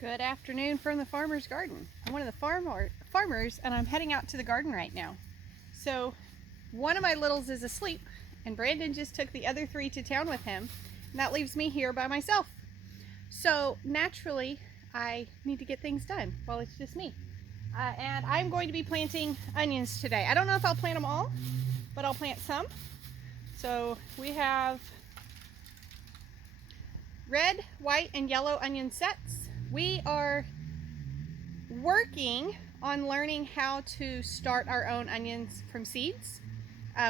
Good afternoon from the farmer's garden. I'm one of the farmers and I'm heading out to the garden right now. So one of my littles is asleep and Brandon just took the other three to town with him, and that leaves me here by myself. So naturally I need to get things done while it's just me. And I'm going to be planting onions today. I don't know if I'll plant them all, but I'll plant some. So we have red, white, and yellow onion sets. We are working on learning how to start our own onions from seeds.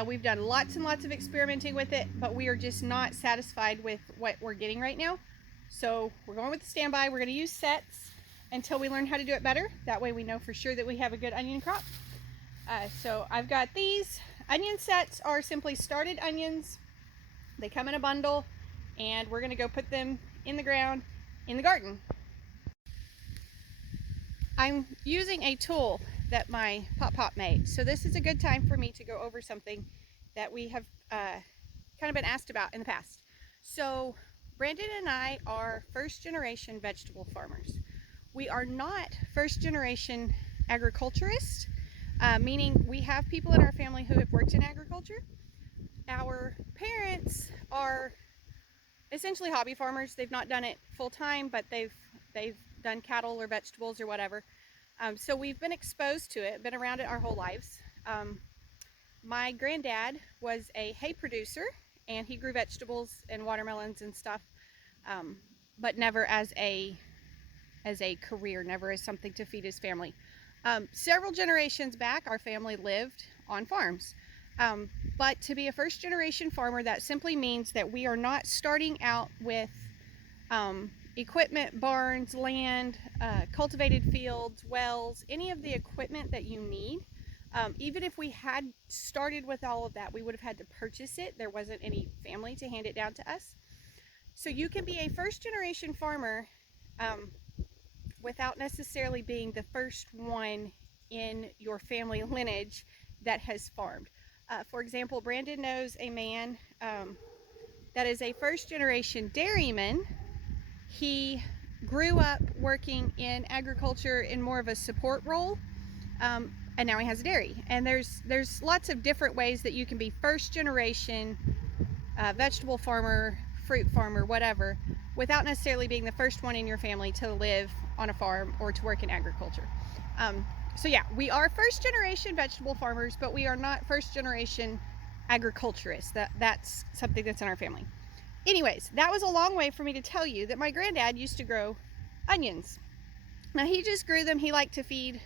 We've done lots and lots of experimenting with it, but we are just not satisfied with what we're getting right now. So we're going with the standby. We're going to use sets until we learn how to do it better. That way we know for sure that we have a good onion crop. So I've got these. Onion sets are simply started onions. They come in a bundle, and we're going to go put them in the ground in the garden. I'm using a tool that my Pop made. So this is a good time for me to go over something that we have kind of been asked about in the past. So Brandon and I are first generation vegetable farmers. We are not first generation agriculturists, meaning we have people in our family who have worked in agriculture. Our parents are essentially hobby farmers. They've not done it full time, but they've done cattle or vegetables or whatever. So we've been exposed to it, been around it our whole lives. My granddad was a hay producer, and he grew vegetables and watermelons and stuff, but never as a career, never as something to feed his family. Several generations back, our family lived on farms. But to be a first generation farmer, that simply means that we are not starting out with equipment, barns, land, cultivated fields, wells, any of the equipment that you need. Even if we had started with all of that, we would have had to purchase it. There wasn't any family to hand it down to us. So you can be a first generation farmer without necessarily being the first one in your family lineage that has farmed. For example, Brandon knows a man that is a first generation dairyman. He grew up working in agriculture in more of a support role, and now he has a dairy. And there's lots of different ways that you can be first generation vegetable farmer, fruit farmer, whatever, without necessarily being the first one in your family to live on a farm or to work in agriculture. So yeah, we are first generation vegetable farmers, but we are not first generation agriculturists. That's something that's in our family. Anyways, that was a long way for me to tell you that my granddad used to grow onions. Now he just grew them. He liked to feed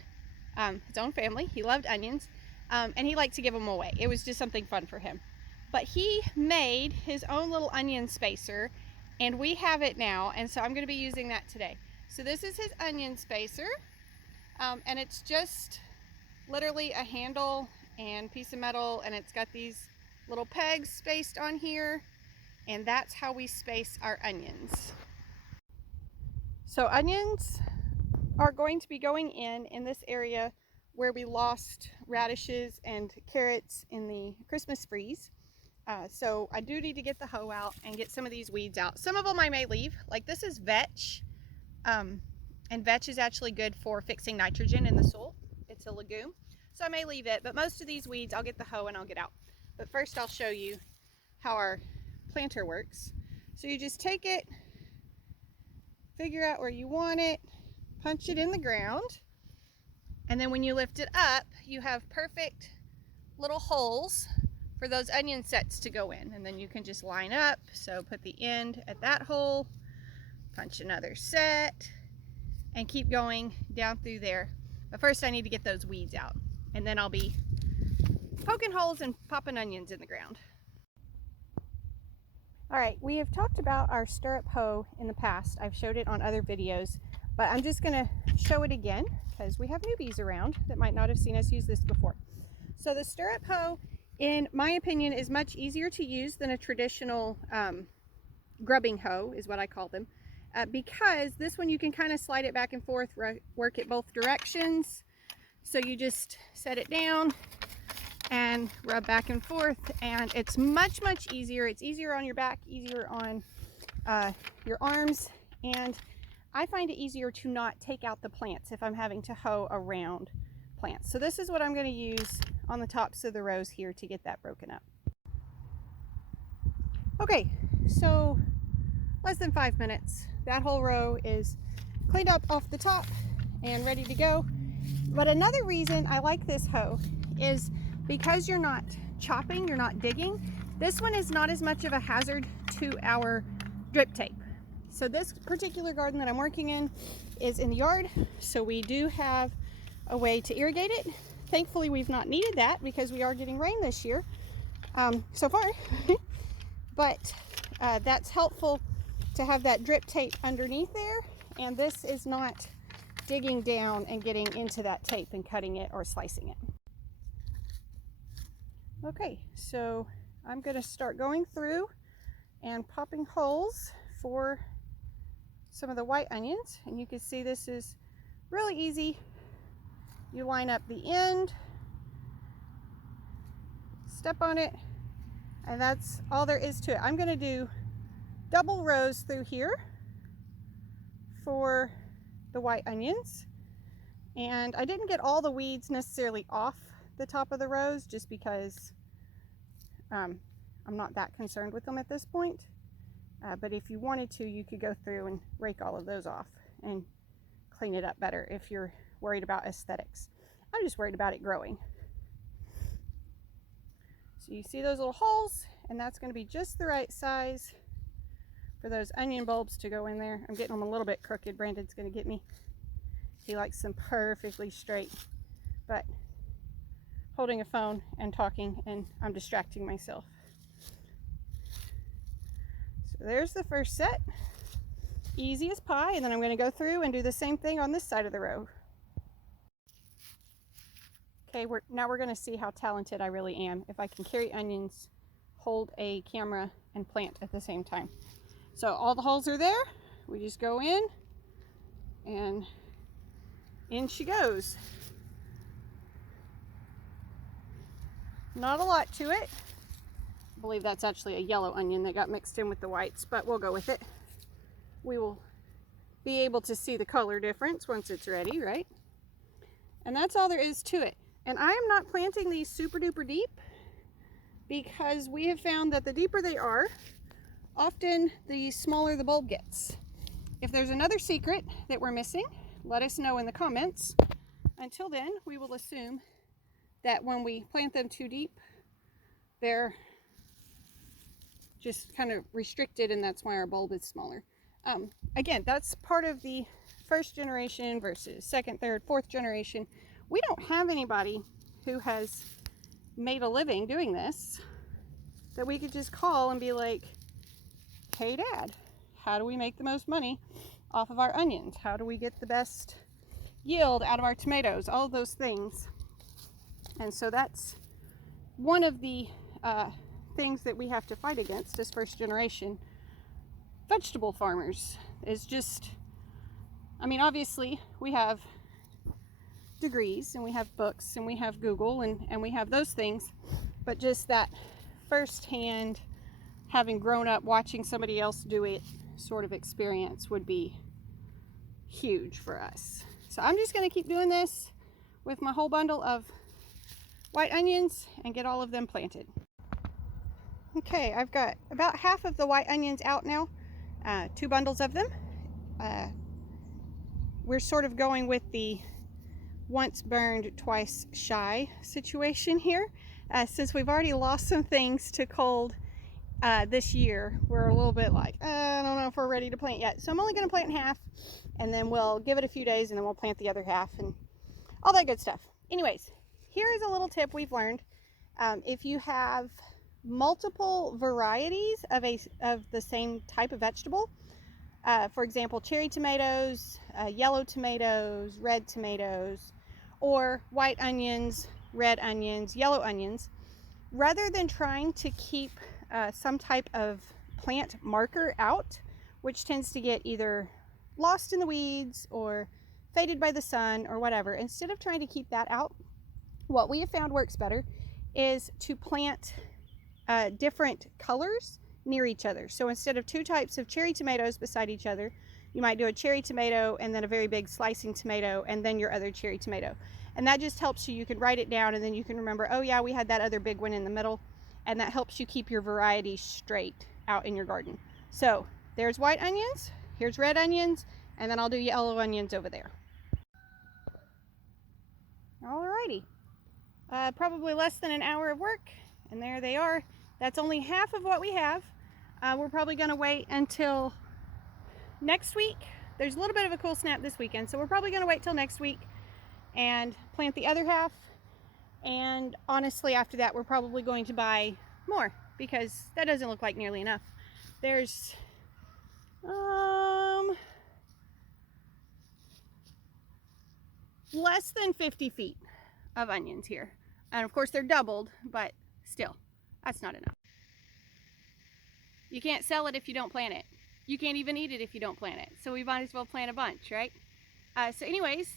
his own family. He loved onions, and he liked to give them away. It was just something fun for him. But he made his own little onion spacer, and we have it now, and so I'm going to be using that today. So this is his onion spacer, and it's just literally a handle and piece of metal, and it's got these little pegs spaced on here, and that's how we space our onions. So onions are going to be going in this area where we lost radishes and carrots in the Christmas freeze. So I do need to get the hoe out and get some of these weeds out. Some of them I may leave, like this is vetch, and vetch is actually good for fixing nitrogen in the soil. It's a legume, so I may leave it, but most of these weeds I'll get the hoe and I'll get out. But first I'll show you how our planter works. So you just take it, figure out where you want it, punch it in the ground, and then when you lift it up, you have perfect little holes for those onion sets to go in, and then you can just line up. So put the end at that hole, punch another set, and keep going down through there. But first I need to get those weeds out, and then I'll be poking holes and popping onions in the ground. All right, we have talked about our stirrup hoe in the past. I've showed it on other videos, but I'm just gonna show it again because we have newbies around that might not have seen us use this before. So the stirrup hoe, in my opinion, is much easier to use than a traditional grubbing hoe, is what I call them, because this one you can kind of slide it back and forth, work it both directions. So you just set it down and rub back and forth, and it's much easier. It's easier on your back, easier on your arms, and I find it easier to not take out the plants if I'm having to hoe around plants. So this is what I'm going to use on the tops of the rows here to get that broken up. Okay, so less than 5 minutes. That whole row is cleaned up off the top and ready to go. But another reason I like this hoe is because you're not chopping, you're not digging. This one is not as much of a hazard to our drip tape. So this particular garden that I'm working in is in the yard, so we do have a way to irrigate it. Thankfully, we've not needed that because we are getting rain this year so far. But that's helpful to have that drip tape underneath there, and this is not digging down and getting into that tape and cutting it or slicing it. Okay, so I'm going to start going through and popping holes for some of the white onions, and you can see this is really easy. You line up the end, step on it, and that's all there is to it. I'm going to do double rows through here for the white onions, and I didn't get all the weeds necessarily off the top of the rows just because I'm not that concerned with them at this point. But if you wanted to, you could go through and rake all of those off and clean it up better if you're worried about aesthetics. I'm just worried about it growing. So you see those little holes, and that's going to be just the right size for those onion bulbs to go in there. I'm getting them a little bit crooked. Brandon's going to get me. He likes them perfectly straight, but holding a phone and talking, and I'm distracting myself. So there's the first set, easy as pie, and then I'm going to go through and do the same thing on this side of the row. Okay, now we're going to see how talented I really am if I can carry onions, hold a camera, and plant at the same time. So all the holes are there. We just go in, and in she goes. Not a lot to it. I believe that's actually a yellow onion that got mixed in with the whites, but we'll go with it. We will be able to see the color difference once it's ready, right? And that's all there is to it. And I am not planting these super duper deep because we have found that the deeper they are, often the smaller the bulb gets. If there's another secret that we're missing, let us know in the comments. Until then, we will assume that when we plant them too deep, they're just kind of restricted, and that's why our bulb is smaller. Again, that's part of the first generation versus second, third, fourth generation. We don't have anybody who has made a living doing this that we could just call and be like, hey Dad, how do we make the most money off of our onions? How do we get the best yield out of our tomatoes? All of those things. And so that's one of the things that we have to fight against as first generation vegetable farmers, is just, I mean, obviously we have degrees and we have books and we have Google and we have those things, but just that firsthand, having grown up watching somebody else do it sort of experience would be huge for us. So I'm just going to keep doing this with my whole bundle of white onions and get all of them planted. Okay, I've got about half of the white onions out now, 2 bundles of them. We're sort of going with the once burned, twice shy situation here. Since we've already lost some things to cold this year, we're a little bit like, I don't know if we're ready to plant yet. So I'm only going to plant half, and then we'll give it a few days, and then we'll plant the other half and all that good stuff. Anyways, here is a little tip we've learned. If you have multiple varieties of the same type of vegetable, for example, cherry tomatoes, yellow tomatoes, red tomatoes, or white onions, red onions, yellow onions, rather than trying to keep some type of plant marker out, which tends to get either lost in the weeds or faded by the sun or whatever, instead of trying to keep that out, what we have found works better is to plant different colors near each other. So instead of 2 types of cherry tomatoes beside each other, You might do a cherry tomato and then a very big slicing tomato and then your other cherry tomato. And that just helps you. You can write it down and then you can remember, oh yeah, we had that other big one in the middle. And that helps you keep your variety straight out in your garden. So there's white onions, here's red onions, and then I'll do yellow onions over there. Alrighty, probably less than an hour of work, and there they are. That's only half of what we have. We're probably gonna wait until next week. There's a little bit of a cool snap this weekend, so we're probably gonna wait till next week and plant the other half. And honestly, after that, we're probably going to buy more because that doesn't look like nearly enough. There's less than 50 feet of onions here. And of course they're doubled, but still, that's not enough. You can't sell it if you don't plant it. You can't even eat it if you don't plant it. So we might as well plant a bunch, right? So anyways,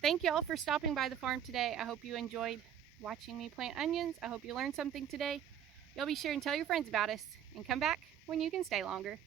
thank y'all for stopping by the farm today. I hope you enjoyed watching me plant onions. I hope you learned something today. Y'all be sure and tell your friends about us and come back when you can stay longer.